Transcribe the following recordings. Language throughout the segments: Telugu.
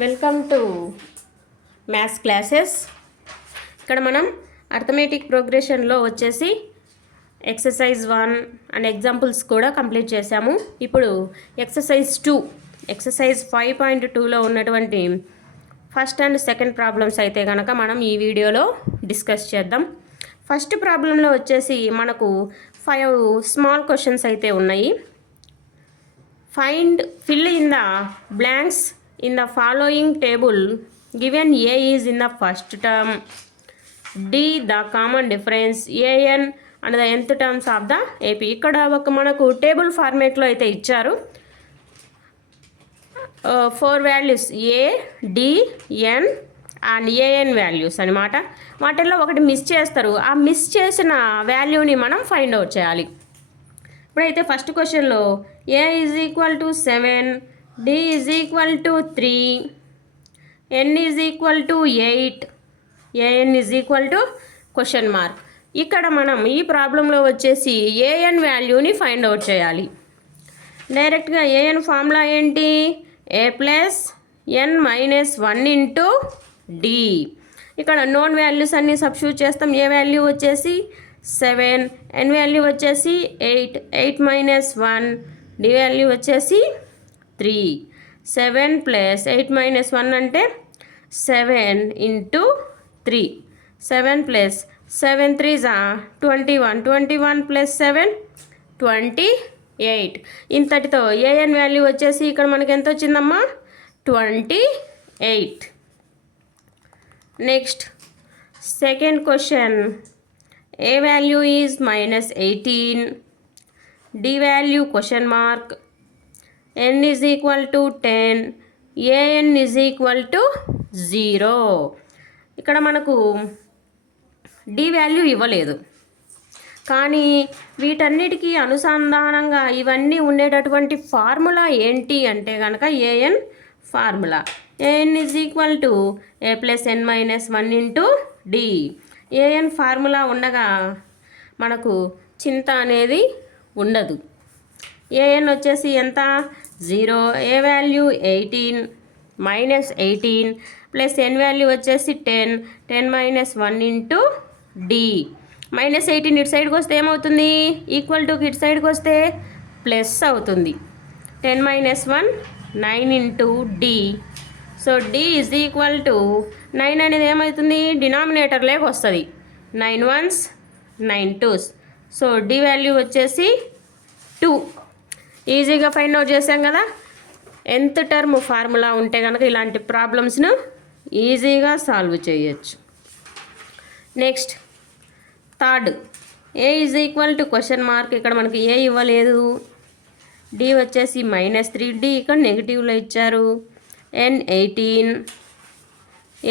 Welcome to maths classes. ఇక్కడ మనం అర్థమెటిక్ ప్రోగ్రెషన్లో వచ్చేసి ఎక్సర్సైజ్ 1 అండ్ ఎగ్జాంపుల్స్ కూడా కంప్లీట్ చేశాము. ఇప్పుడు ఎక్సర్సైజ్ 2, ఎక్సర్సైజ్ 5.2లో ఉన్నటువంటి ఫస్ట్ అండ్ సెకండ్ ప్రాబ్లమ్స్ అయితే కనుక మనం ఈ వీడియోలో డిస్కస్ చేద్దాం. ఫస్ట్ ప్రాబ్లంలో వచ్చేసి మనకు 5 స్మాల్ క్వశ్చన్స్ అయితే ఉన్నాయి. fill in the blanks in the following table given A is in the first term, D the common difference, AN and the nth terms of the AP. ఇక్కడ ఒక మనకు టేబుల్ ఫార్మేట్లో అయితే ఇచ్చారు. 4 values A, D, N and AN values అనమాట. వాటిల్లో ఒకటి మిస్ చేస్తారు. ఆ మిస్ చేసిన వాల్యూని మనం ఫైండ్ అవుట్ చేయాలి. ఇప్పుడైతే ఫస్ట్ క్వశ్చన్లో A is equal to 7, D is equal to 3, N is equal to 8, AN is equal to question mark. ఇక్కడ మనం ఈ ప్రాబ్లంలో వచ్చేసి AN వాల్యూని ఫైండ్ అవుట్ చేయాలి. డైరెక్ట్గా AN ఫార్ములా ఏంటి? A plus N minus 1 into D. ఇక్కడ నోన్ వాల్యూస్ అన్నీ సబ్స్టిట్యూట్ చేస్తాం. ఏ వాల్యూ వచ్చేసి 7, N వాల్యూ వచ్చేసి 8 మైనస్ 1, D వాల్యూ వచ్చేసి 3. 7 ప్లస్ 8 మైనస్ 1 అంటే 7 ఇంటూ 3. 7 plus 7 3 21, 21 plus 7 28. ఇంతటితో AN వాల్యూ వచ్చేసి ఇక్కడ మనకి ఎంత వచ్చిందమ్మా? 28. Next second question. A value is minus 18, D value question mark, N is equal to 10, AN is equal to 0. ఇక్కడ మనకు D వాల్యూ ఇవ్వలేదు, కానీ వీటన్నిటికీ అనుసంధానంగా ఇవన్నీ ఉండేటటువంటి ఫార్ములా ఏంటి అంటే కనుక AN formula. AN is equal to A plus N minus 1 into D. AN formula ఉండగా మనకు చింత అనేది ఉండదు. AN వచ్చేసి ఎంత? 0. A value 18 minus 18 plus N value వచ్చేసి 10, 10 మైనస్ 1 ఇంటూ D. మైనస్ 18 ఇటు సైడ్కి వస్తే ఏమవుతుంది? ఈక్వల్ టుకి ఇటు సైడ్కి వస్తే ప్లస్ అవుతుంది. 10 minus 1 9 into D. So D is equal to 9 అనేది ఏమవుతుంది? డినామినేటర్లోకి వస్తుంది. 9 1s 9 2s. So D value వచ్చేసి 2. ఈజీగా ఫైండ్ అవుట్ చేసాం కదా. nth టర్మ్ ఫార్ములా ఉంటే కనుక ఇలాంటి ప్రాబ్లమ్స్ను ఈజీగా సాల్వ్ చేయొచ్చు. Next third. A is equal to question mark. ఇక్కడ మనకి A ఇవ్వలేదు. D వచ్చేసి మైనస్ 3, D ఇక్కడ నెగిటివ్లో ఇచ్చారు. N 18,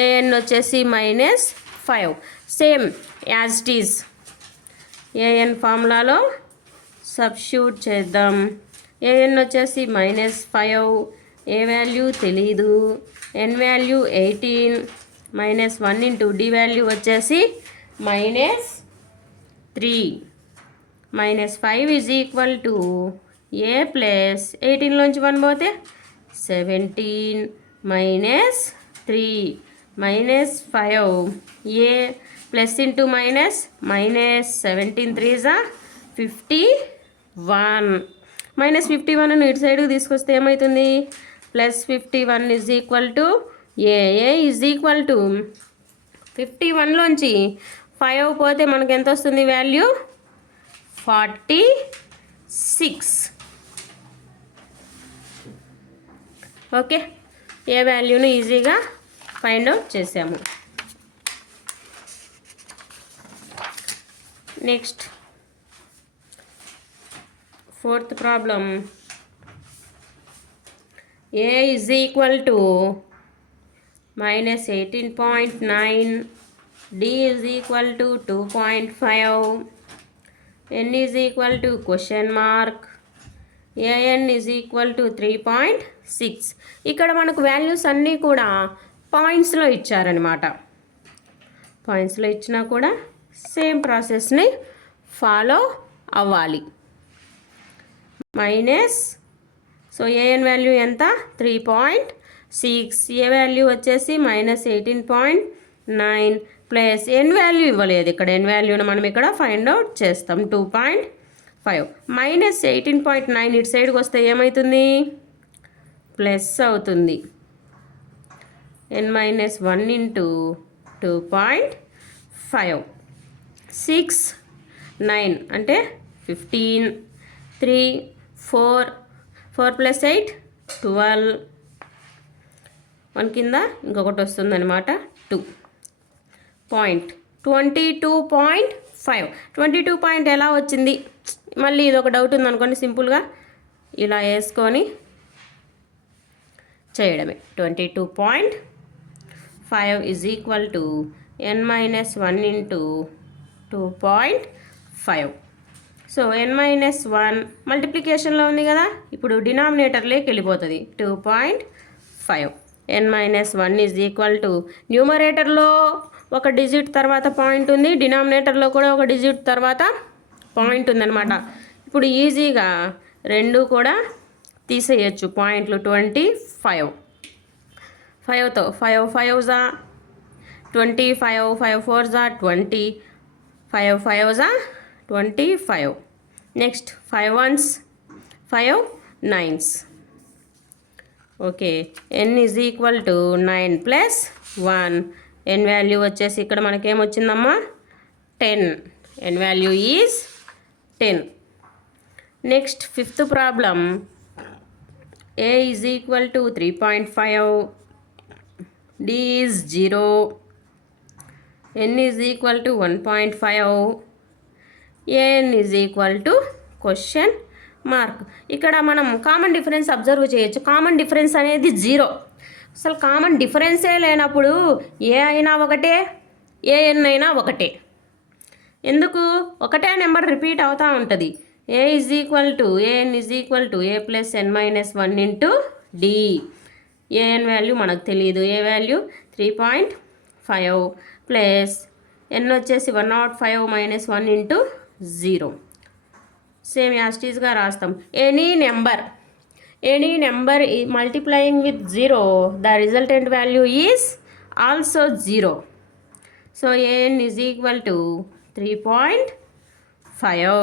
AN వచ్చేసి minus 5. Same as it is AN ఫార్ములాలో సబ్స్టిట్యూట్ చేద్దాం. AN వచ్చేసి మైనస్ 5, A వాల్యూ తెలీదు, N value 18 minus 1 into D value వచ్చేసి minus 3. Minus 5 is equal to A plus 18లోంచి 1 పోతే 17 minus 3 minus 5. A plus into minus minus 17 3 51. Minus 51 ఇటు సైడ్కి తీసుకొస్తే ఏమవుతుంది? Plus 51 is equal to A is equal to 51లోంచి 5 పోతే మనకు ఎంత వస్తుంది వాల్యూ? 46. ఓకే, ఏ వాల్యూను ఈజీగా ఫైండ్ అవుట్ చేసాము. Next fourth problem. A is equal to minus 18.9, D is equal to 2.5, N is equal to question mark, AN is equal to 3.6. ఇక్కడ మనకు వాల్యూస్ అన్నీ కూడా పాయింట్స్లో ఇచ్చారనమాట. పాయింట్స్లో ఇచ్చినా కూడా సేమ్ ప్రాసెస్ని ఫాలో అవ్వాలి. మైనస్, సో AN వాల్యూ ఎంత? 3.6. 6, ఏ వాల్యూ వచ్చేసి -18.9 ప్లస్ ఎన్ వాల్యూ ఇవ్వలేదు ఇక్కడ, ఎన్ వాల్యూను మనం ఇక్కడ ఫైండ్ అవుట్ చేస్తాం 2.5 -18.9 ఇటు సైడ్కి వస్తే ఏమవుతుంది, ప్లస్ అవుతుంది, n-1 ఇంటూ 2.5, 6 9 అంటే 15, 3 4 4 + 8 12, 1 కింద ఇంకొకటి వస్తుంది అనమాట 2.22.5 22 పాయింట్ ఎలా వచ్చింది, మళ్ళీ ఇది ఒక డౌట్ ఉందనుకోండి, సింపుల్గా ఇలా వేసుకొని చేయడమే. 22.5 is equal to n-1 into 2.5. So n-1 మల్టిప్లికేషన్లో ఉంది కదా, ఇప్పుడు డినామినేటర్లోకి వెళ్ళిపోతుంది 2.5. n-1 ఈజ్ ఈక్వల్ టు న్యూమరేటర్లో ఒక డిజిట్ తర్వాత పాయింట్ ఉంది, డినామినేటర్లో కూడా ఒక డిజిట్ తర్వాత పాయింట్ ఉందన్నమాట. ఇప్పుడు ఈజీగా రెండు కూడా తీసేయచ్చు పాయింట్లు. 25 5తో 5 5 జా 25, 5 4 జా 20, 5 5 జా 25. Next 5 1s 5 9s. Okay, n is equal to 9 + 1. n value వచ్చేసి ఇక్కడ మనకేమొచ్చిందమ్మా 10. n value is 10. Next 5th problem, a is equal to 3.5, d is 0, n is equal to 1.5, an is equal to question mark. ఇక్కడ మనం కామన్ డిఫరెన్స్ అబ్జర్వ్ చేయొచ్చు. కామన్ డిఫరెన్స్ అనేది 0. అసలు కామన్ డిఫరెన్సే లేనప్పుడు ఏ అయినా ఒకటే, ఏఎన్ అయినా ఒకటే. ఎందుకు, ఒకటే నెంబర్ రిపీట్ అవుతూ ఉంటుంది. A is equal to AN is equal to a + n-1 into d. AN value మనకు తెలియదు, ఏ వాల్యూ 3.5 ప్లస్ n వచ్చేసి 105 - 1 ఇంటూ 0. సేమ్ యాస్టీస్గా రాస్తాం. Any number multiplying with 0, the resultant value is also 0. So an is equal to 3.5.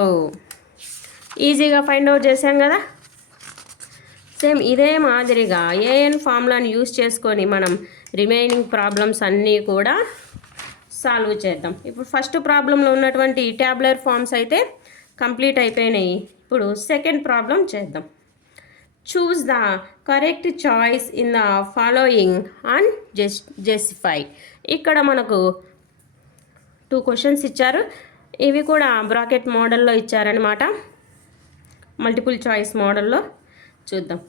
ఈజీగా ఫైండ్ అవుట్ చేసాం కదా. సేమ్ ఇదే మాదిరిగా ఏఎన్ ఫార్ములాని యూస్ చేసుకొని మనం రిమైనింగ్ ప్రాబ్లమ్స్ అన్నీ కూడా సాల్వ్ చేద్దాం. ఇప్పుడు ఫస్ట్ ప్రాబ్లంలో ఉన్నటువంటి ట్యాబులర్ ఫామ్స్ అయితే కంప్లీట్ అయిపోయినాయి. ఇప్పుడు సెకండ్ ప్రాబ్లం చేద్దాం. Choose the correct choice in the following and justify. ఇక్కడ మనకు 2 క్వశ్చన్స్ ఇచ్చారు. ఇవి కూడా బ్రాకెట్ మోడల్లో ఇచ్చారనమాట, మల్టిపుల్ చాయిస్ మోడల్లో. చూద్దాం.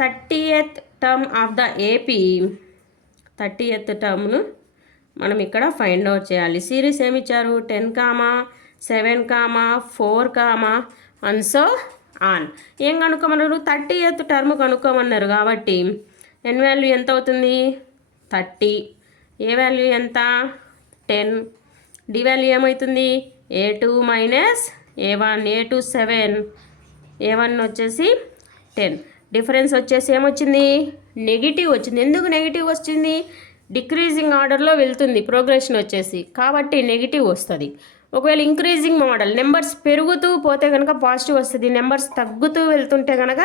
30th term of the AP, 30th టర్మ్ను మనం ఇక్కడ ఫైండ్ అవుట్ చేయాలి. సిరీస్ ఏమి ఇచ్చారు, 10, 7, 4, అండ్ సో ఆన్. ఏం కనుక్కోమన్నారు, 30th టర్మ్ కనుక్కోమన్నారు కాబట్టి n వాల్యూ ఎంత అవుతుంది 30, ఏ వాల్యూ ఎంత 10, d వాల్యూ ఏమవుతుంది a2 - a1, a2 7, a1 వచ్చేసి 10. డిఫరెన్స్ వచ్చేసి ఏమొచ్చింది, నెగిటివ్ వచ్చింది. ఎందుకు నెగిటివ్ వచ్చింది, డిక్రీజింగ్ ఆర్డర్లో వెళ్తుంది ప్రోగ్రెషన్ వచ్చేసి, కాబట్టి నెగిటివ్ వస్తుంది. ఒకవేళ ఇంక్రీజింగ్ మోడల్ నెంబర్స్ పెరుగుతూ పోతే కనుక పాజిటివ్ వస్తుంది, నెంబర్స్ తగ్గుతూ వెళ్తుంటే కనుక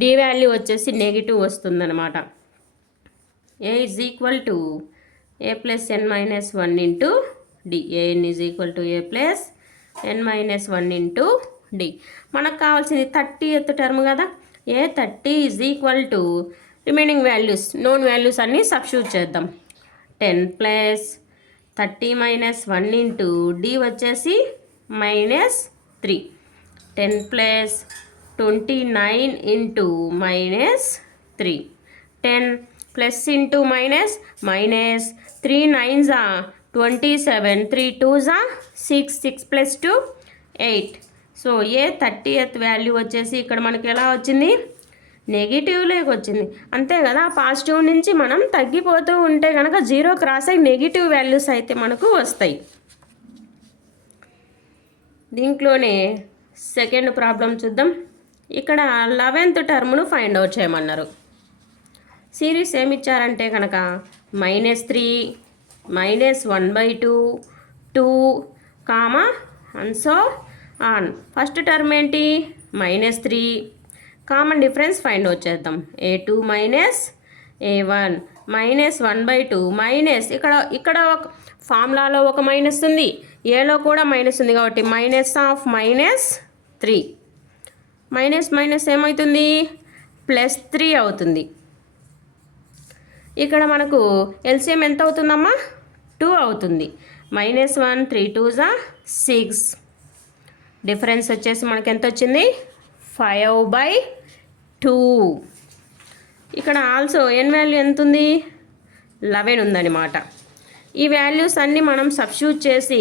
డి వాల్యూ వచ్చేసి నెగిటివ్ వస్తుందన్నమాట. A is equal to a + n-1 into D. AN is equal to a + n-1 into D. మనకు కావాల్సింది 30th టర్మ్ కదా. A 30 is equal to remaining values, known values అన్నీ సబ్స్టిట్యూట్ చేద్దాం. 10 + 30 - 1 ఇంటూ డి వచ్చేసి -3. 10 + 29 into -3. 10 plus into minus, -3 9s 27, 3 2s 6, 6 + 2 8. So ఏ 30th వాల్యూ వచ్చేసి ఇక్కడ మనకి ఎలా వచ్చింది, నెగిటివ్లోకి వచ్చింది. అంతే కదా, పాజిటివ్ నుంచి మనం తగ్గిపోతూ ఉంటే కనుక 0 క్రాస్ అయ్యి నెగిటివ్ వాల్యూస్ అయితే మనకు వస్తాయి. దీంట్లోనే సెకండ్ ప్రాబ్లం చూద్దాం. ఇక్కడ 11th టర్మ్ను ఫైండ్ అవుట్ చేయమన్నారు. సిరీస్ ఏమి ఇచ్చారంటే కనుక -3 -1/2 2 comma and so on. First term ఏంటి -3, కామన్ డిఫరెన్స్ ఫైండ్ అవుట్ చేద్దాం. a2 -a1 -1/2 మైనస్ ఇక్కడ ఒక ఫార్ములాలో ఒక మైనస్ ఉంది, ఏలో కూడా మైనస్ ఉంది కాబట్టి -3 మైనస్ ఏమవుతుంది +3 అవుతుంది. ఇక్కడ మనకు ఎల్సిఎం ఎంత అవుతుందమ్మా 2 అవుతుంది. -1 3 2 6, డిఫరెన్స్ వచ్చేసి మనకి ఎంత వచ్చింది 5/2. ఇక్కడ ఆల్సో ఎన్ వాల్యూ ఎంత ఉంది 11 ఉందన్నమాట. ఈ వాల్యూస్ అన్నీ మనం సబ్స్టిట్యూట్ చేసి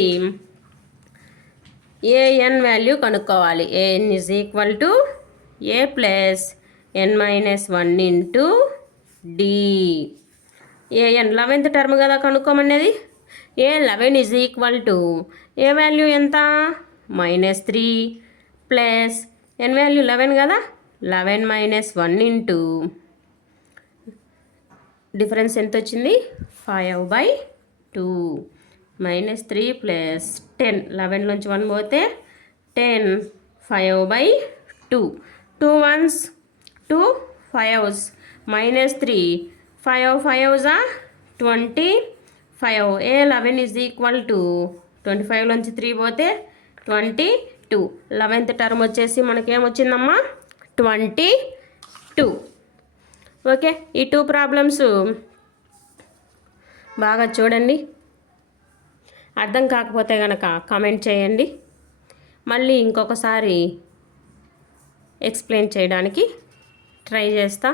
ఏఎన్ వాల్యూ కనుక్కోవాలి. A N is equal to a + n-1 into D. A N 11th term కదా కనుక్కోమనేది. A11 is equal to A value ఎంత -3 ప్లస్ ఎన్ వాల్యూ 11 కదా 11 - 1 ఇంటూ డిఫరెన్స్ ఎంత వచ్చింది 5/2. -3 + 10, 11 1 పోతే 10, 5/2. 2 1s 2 5s -3 5 5s 25. A11 is equal to 25 3 పోతే 22. 11th టర్మ్ వచ్చేసి మనకేమొచ్చిందమ్మా 22. ఓకే, ఈ 2 ప్రాబ్లమ్స్ బాగా చూడండి. అర్థం కాకపోతే కనుక కామెంట్ చేయండి. మళ్ళీ ఇంకొకసారి ఎక్స్ప్లెయిన్ చేయడానికి ట్రై చేస్తా.